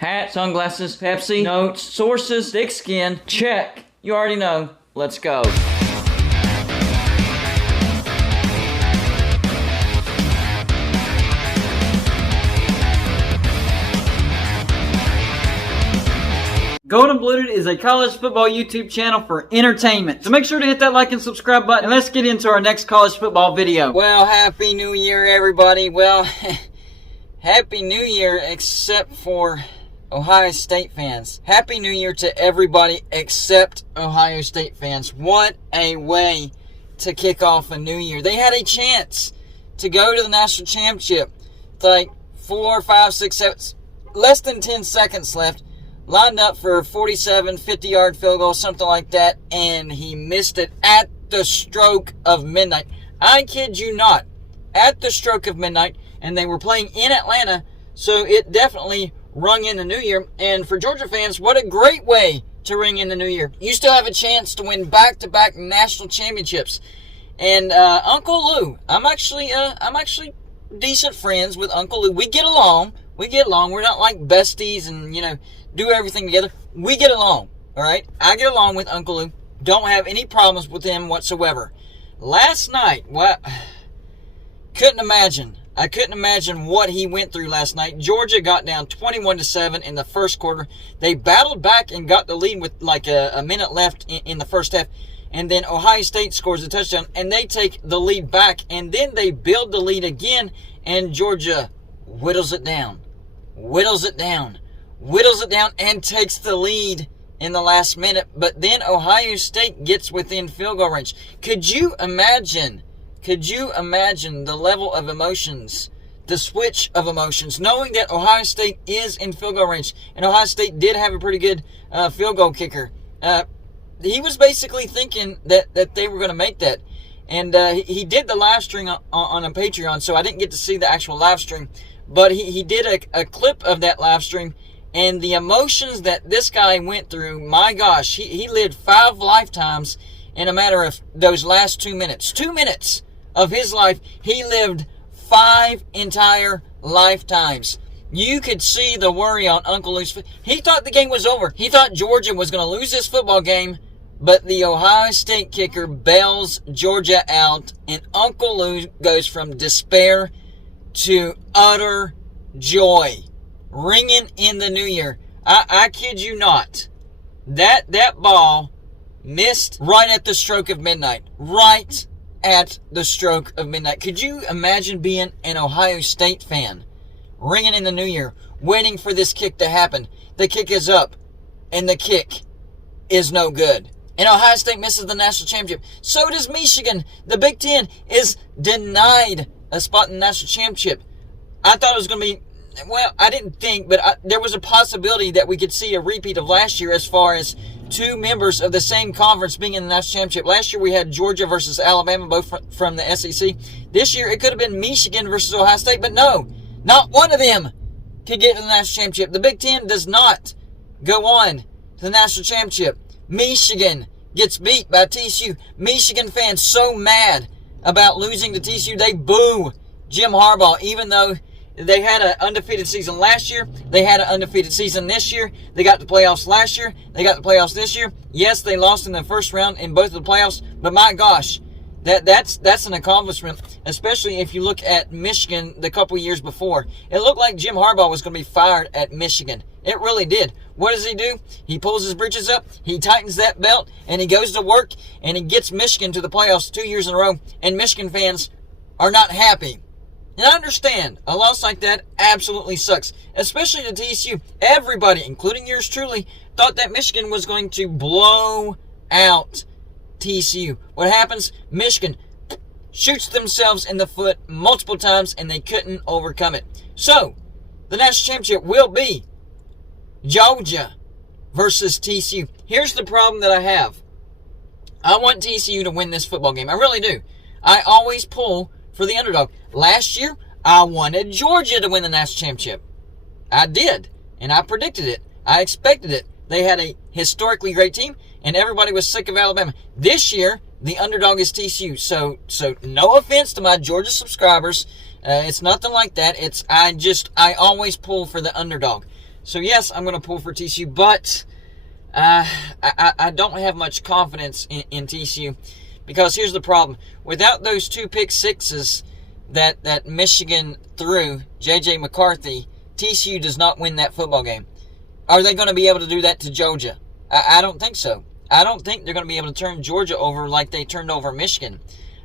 Hat, sunglasses, Pepsi, notes, sources, thick skin, check. You already know. Let's go. Golden Blued is a college football YouTube channel for entertainment. So make sure to hit that like and subscribe button, and let's get into our next college football video. Well, Happy New Year, everybody. Well, Happy New Year except for Ohio State fans. Happy New Year to everybody except Ohio State fans. What a way to kick off a new year. They had a chance to go to the national championship. It's like 4, 5, 6, 7, less than 10 seconds left. Lined up for a 47, 50-yard field goal, something like that, and he missed it at the stroke of midnight. I kid you not, at the stroke of midnight, and they were playing in Atlanta, so it definitely rung in the new year. And for Georgia fans, what a great way to ring in the new year. You still have a chance to win back-to-back national championships. And Uncle Lou, I'm actually decent friends with Uncle Lou. We get along. We're not like besties and, do everything together. We get along, all right? I get along with Uncle Lou. Don't have any problems with him whatsoever. Last night, couldn't imagine. I couldn't imagine what he went through last night. Georgia got down 21-7 in the first quarter. They battled back and got the lead with like a minute left in the first half. And then Ohio State scores a touchdown, and they take the lead back. And then they build the lead again, and Georgia whittles it down, and takes the lead in the last minute. But then Ohio State gets within field goal range. Could you imagine the level of emotions, the switch of emotions, knowing that Ohio State is in field goal range? And Ohio State did have a pretty good field goal kicker. He was basically thinking that they were going to make that. And he did the live stream on a Patreon, so I didn't get to see the actual live stream. But he did a clip of that live stream. And the emotions that this guy went through, my gosh, he lived 5 lifetimes in a matter of those last 2 minutes. 2 minutes of his life, he lived 5 entire lifetimes. You could see the worry on Uncle Lou's face. He thought the game was over. He thought Georgia was going to lose this football game, but the Ohio State kicker bails Georgia out, and Uncle Lou goes from despair to utter joy, ringing in the new year. I kid you not. That ball missed right at the stroke of midnight. Right at the stroke of midnight. Could you imagine being an Ohio State fan, ringing in the new year, waiting for this kick to happen? The kick is up, and the kick is no good. And Ohio State misses the national championship. So does Michigan. The Big Ten is denied a spot in the national championship. I thought it was going to be, I didn't think, but there was a possibility that we could see a repeat of last year as far as 2 members of the same conference being in the national championship. Last year we had Georgia versus Alabama, both from the SEC. This year it could have been Michigan versus Ohio State, but no, not one of them could get to the national championship. The Big Ten does not go on to the national championship. Michigan gets beat by TCU. Michigan fans so mad about losing to TCU, they boo Jim Harbaugh, even though they had an undefeated season last year. They had an undefeated season this year. They got the playoffs last year. They got the playoffs this year. Yes, they lost in the first round in both of the playoffs, but my gosh, that's an accomplishment, especially if you look at Michigan the couple years before. It looked like Jim Harbaugh was going to be fired at Michigan. It really did. What does he do? He pulls his britches up, he tightens that belt, and he goes to work, and he gets Michigan to the playoffs 2 years in a row, and Michigan fans are not happy. And I understand, a loss like that absolutely sucks, especially to TCU. Everybody, including yours truly, thought that Michigan was going to blow out TCU. What happens? Michigan shoots themselves in the foot multiple times, and they couldn't overcome it. So, the national championship will be Georgia versus TCU. Here's the problem that I have. I want TCU to win this football game. I really do. I always pull for the underdog. Last year, I wanted Georgia to win the national championship. I did, and I predicted it. I expected it. They had a historically great team, and everybody was sick of Alabama. This year, the underdog is TCU. So no offense to my Georgia subscribers. It's nothing like that. I always pull for the underdog. So yes, I'm going to pull for TCU, but I don't have much confidence in TCU, because here's the problem. Without those 2 pick sixes that Michigan threw, J.J. McCarthy, TCU does not win that football game. Are they going to be able to do that to Georgia? I don't think so. I don't think they're going to be able to turn Georgia over like they turned over Michigan.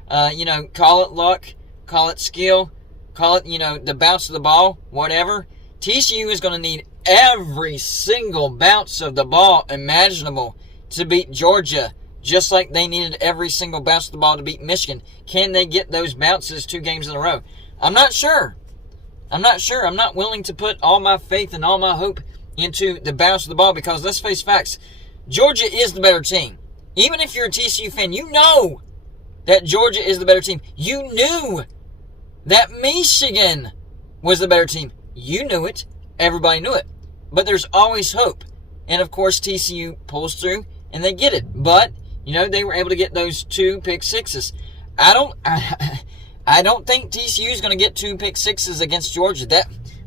Call it luck, call it skill, call it, the bounce of the ball, whatever. TCU is going to need every single bounce of the ball imaginable to beat Georgia, just like they needed every single bounce of the ball to beat Michigan. Can they get those bounces 2 games in a row? I'm not sure. I'm not willing to put all my faith and all my hope into the bounce of the ball, because let's face facts. Georgia is the better team. Even if you're a TCU fan, you know that Georgia is the better team. You knew that Michigan was the better team. You knew it. Everybody knew it. But there's always hope. And, of course, TCU pulls through, and they get it. But, they were able to get those 2 pick sixes. I don't think TCU is going to get 2 pick sixes against Georgia.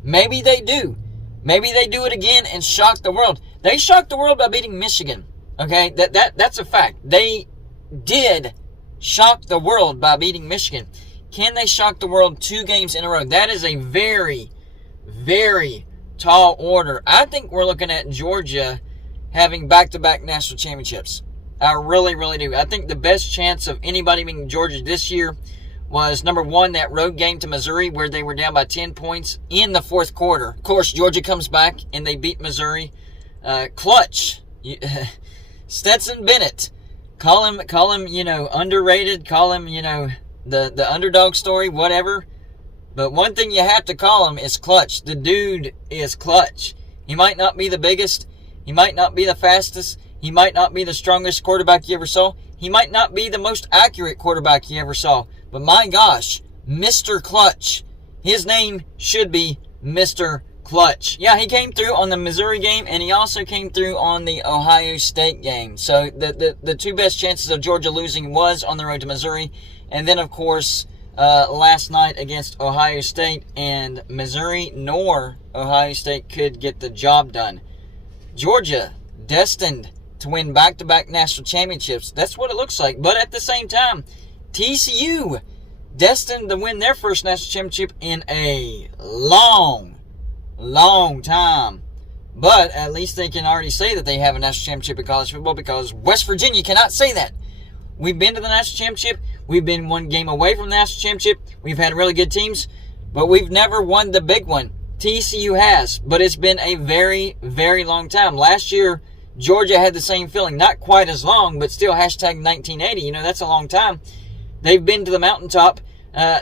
Maybe they do. Maybe they do it again and shock the world. They shocked the world by beating Michigan. Okay? That's a fact. They did shock the world by beating Michigan. Can they shock the world 2 games in a row? That is a very, very tall order. I think we're looking at Georgia having back-to-back national championships. I really, really do. I think the best chance of anybody beating Georgia this year was, number 1, that road game to Missouri where they were down by 10 points in the 4th quarter. Of course, Georgia comes back and they beat Missouri. Clutch. Stetson Bennett. Call him, underrated. Call him, the underdog story, whatever. But one thing you have to call him is clutch. The dude is clutch. He might not be the biggest. He might not be the fastest. He might not be the strongest quarterback you ever saw. He might not be the most accurate quarterback you ever saw. But my gosh, Mr. Clutch. His name should be Mr. Clutch. Yeah, he came through on the Missouri game, and he also came through on the Ohio State game. So the 2 best chances of Georgia losing was on the road to Missouri. And then, of course, last night against Ohio State, and Missouri nor Ohio State could get the job done. Georgia, destined to win back-to-back national championships. That's what it looks like. But at the same time, TCU, destined to win their first national championship in a long time. But at least they can already say that they have a national championship in college football, because West Virginia cannot say that. We've been to the national championship. We've been 1 game away from the national championship. We've had really good teams, but we've never won the big one. TCU has, but it's been a very, very long time. Last year, Georgia had the same feeling. Not quite as long, but still hashtag 1980. That's a long time. They've been to the mountaintop.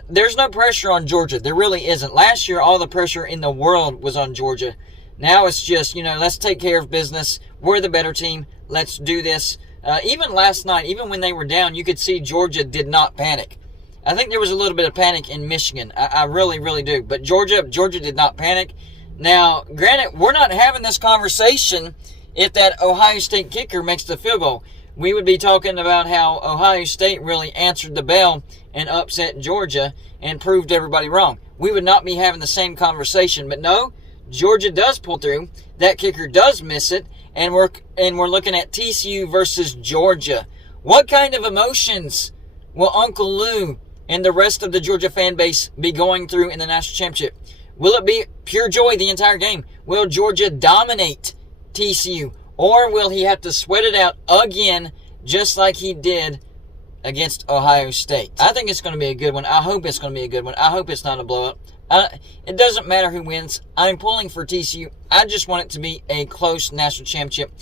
There's no pressure on Georgia. There really isn't. Last year, all the pressure in the world was on Georgia. Now it's just, let's take care of business. We're the better team. Let's do this. Even last night, even when they were down, you could see Georgia did not panic. I think there was a little bit of panic in Michigan. I really, really do. But Georgia did not panic. Now, granted, we're not having this conversation if that Ohio State kicker makes the field goal. We would be talking about how Ohio State really answered the bell and upset Georgia and proved everybody wrong. We would not be having the same conversation. But no, Georgia does pull through. That kicker does miss it. And we're looking at TCU versus Georgia. What kind of emotions will Uncle Lou and the rest of the Georgia fan base be going through in the national championship? Will it be pure joy the entire game? Will Georgia dominate TCU? Or will he have to sweat it out again, just like he did against Ohio State? I think it's going to be a good one. I hope it's going to be a good one. I hope it's not a blowout. It doesn't matter who wins. I'm pulling for TCU. I just want it to be a close national championship.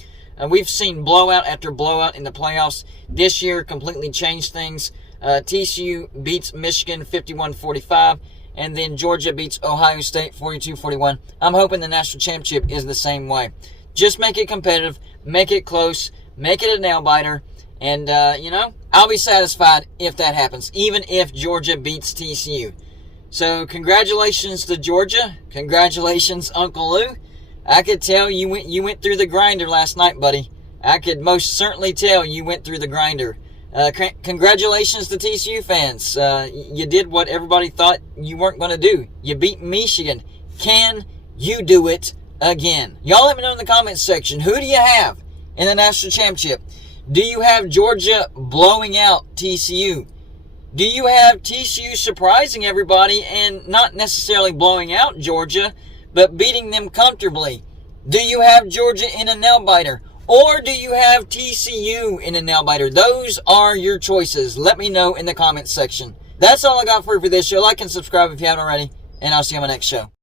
We've seen blowout after blowout in the playoffs. This year completely changed things. TCU beats Michigan 51-45, and then Georgia beats Ohio State 42-41. I'm hoping the national championship is the same way. Just make it competitive, make it close, make it a nail-biter, and, I'll be satisfied if that happens, even if Georgia beats TCU. So, congratulations to Georgia. Congratulations, Uncle Lou. I could tell you went through the grinder last night, buddy. I could most certainly tell you went through the grinder. Congratulations to TCU fans. You did what everybody thought you weren't going to do. You beat Michigan. Can you do it again. Y'all let me know in the comments section. Who do you have in the national championship? Do you have Georgia blowing out TCU? Do you have TCU surprising everybody and not necessarily blowing out Georgia, but beating them comfortably? Do you have Georgia in a nail-biter? Or do you have TCU in a nail-biter? Those are your choices. Let me know in the comments section. That's all I got for you for this show. Like and subscribe if you haven't already, and I'll see you on my next show.